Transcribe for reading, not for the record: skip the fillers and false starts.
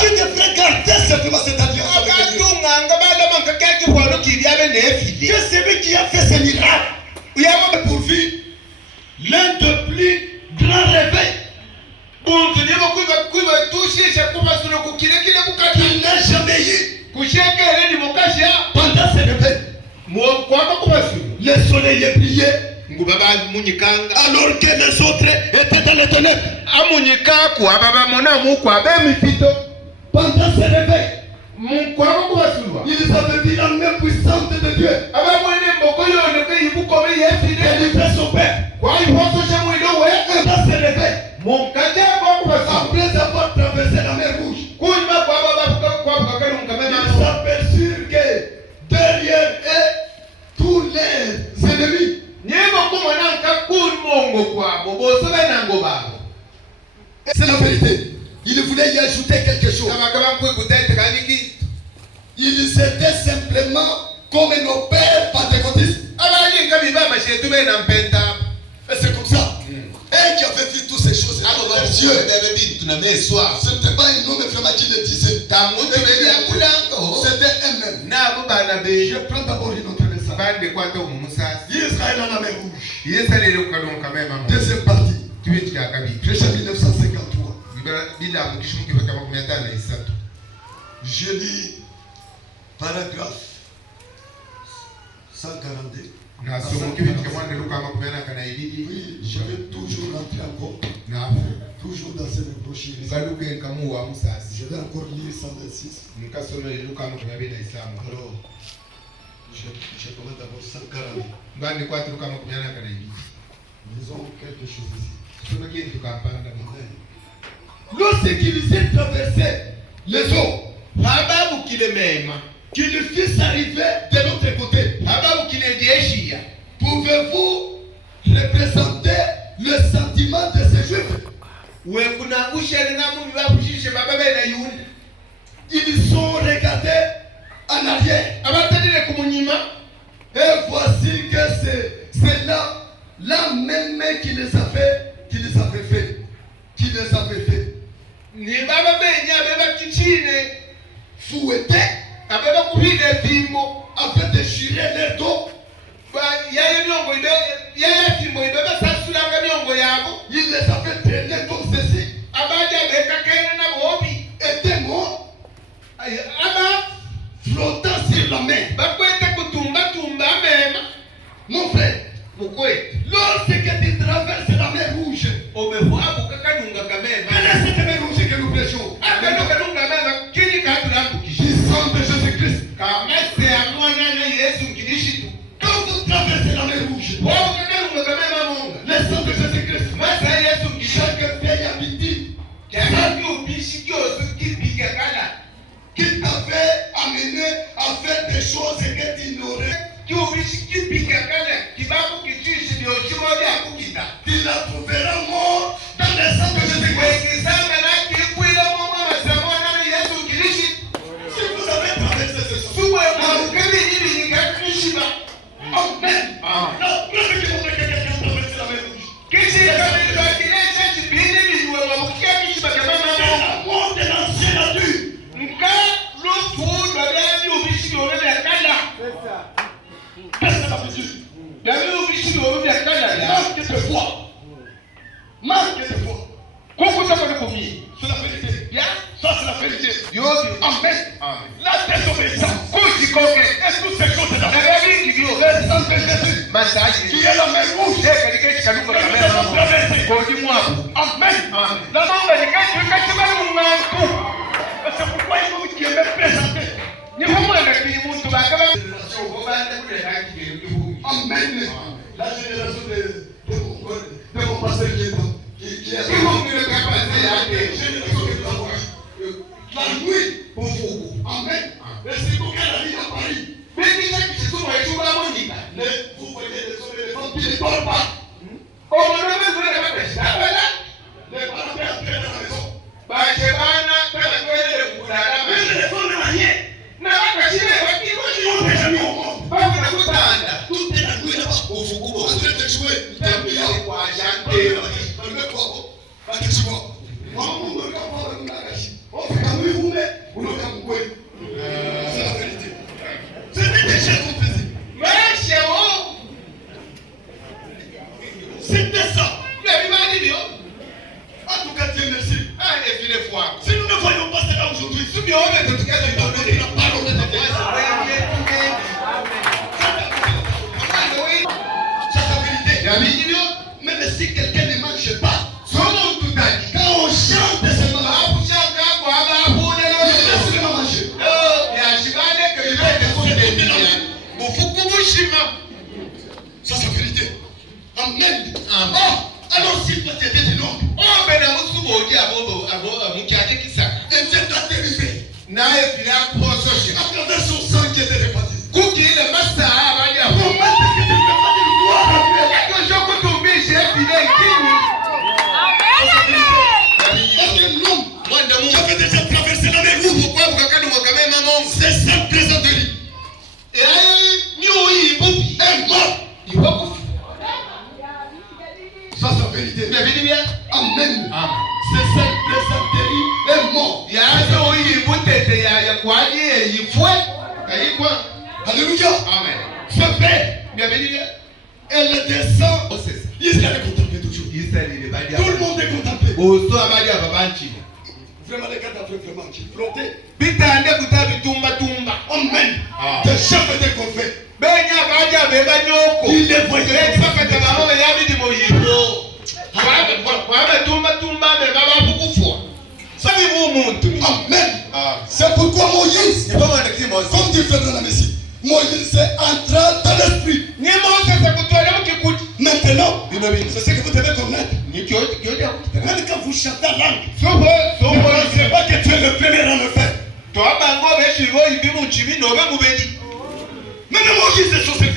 Tu devrais garder simplement cette alliance avec Dieu. Que celui qui a fait ces miracles pourvu l'un des plus grands réveils qu'il n'a jamais eu pendant ces réveils. Le soleil est brillé alors que les autres étaient dans les ténèbres. Pendant ces réveils, ils avaient vu la main puissante de Dieu délivrer son père. Pendant ces réveils, après avoir traversé la mer Rouge, ils s'aperçurent que derrière eux, tous les ennemis. C'est la vérité. Il voulait y ajouter quelque chose. Ils étaient simplement comme nos pères pentecôtistes. Et c'est comme ça. Et qui avait vu toutes ces choses. Dieu. Ce n'était pas un homme vraiment qui le disait. C'était eux-mêmes. Je prends d'abord une autre message. Israël en la mer Rouge. Deuxième partie. Prêché 1953. Je lis paragraphe 142. Oui, je vais toujours rentrer encore. Toujours dans cette brochure. Je vais encore lire 126. Alors, je commence d'abord 142. Disons quelque chose ici. Lorsqu'ils aient traversé les eaux, qu'ils fussent arrivés de l'autre côté, pouvez-vous représenter le sentiment de ces Juifs? Ils sont regardés en arrière. Et voici que c'est là même qui les avait fait. Fouetté, avait déchiré les dos. Il les avait traînés comme ceci. Était mort, flottant sur la mer. Mon frère, lorsque tu traverses la mer Rouge, quelle est cette mer rouge que nous prêchons? Du sang de Jésus-Christ. Quand vous traversez la mer Rouge, le sang de Jésus-Christ, chaque vieille habitude qui t'avait amené à faire des choses que tu n'aurais. Tu la trouveras mort dans le sang de Jésus-Christ. Si vous avez traversé ce sang, amen. La preuve que vous avez quelqu'un traversé la mer Rouge. C'est la mort de l'ancien nature. Marque de foi. C'est la vérité. Ça c'est la vérité. Amen. La désobéissance. Et toutes ces choses là. Le sang de Jésus. Qui est la mer rouge. Amen. C'est pourquoi il faut qu'il me présente. Amen. La génération de mon pasteur qui est là. La nuit pour vous. Amen. Et c'est pour qu'elle arrive à Paris. Vous voyez les hommes et les femmes qui ne parlent pas. Les parents peuvent entrer dans la maison. Mais les femmes ne rien. Tout est la nuit là-bas. En train de jouer. Si nous ne voyons pas cela aujourd'hui, la parole de Dieu. C'est la vérité. Même si quelqu'un ne mange pas, quand on chante seulement, ça c'est la vérité. Amen. Oh, alors si toi tu étais de l'homme, et Dieu t'a délivré à travers son sang qui était répandu. Pour mettre que tu ne peux pas dire gloire à Dieu. Parce que l'homme qui avait déjà traversé la mer rouge, c'est ça le présent de lui. Et est mort. Ça c'est la vérité. Amen. C'est ça le présent de lui est mort. Alléluia. Amen. Ce père, elle descend. Israël est contemplé toujours. Tout le monde est contemplé. Vraiment les gars d'après vraiment qui plantaient. Amen. Des chefs étaient confaits. Il les voyait. Amen. C'est pourquoi Moïse, comme tu fais dans la Messie, Moïse est entré dans l'esprit. Maintenant, c'est ce que vous devez connaître. Même quand vous chantez la langue, ne pensez pas que tu es le premier à le faire. Même Moïse est sur cette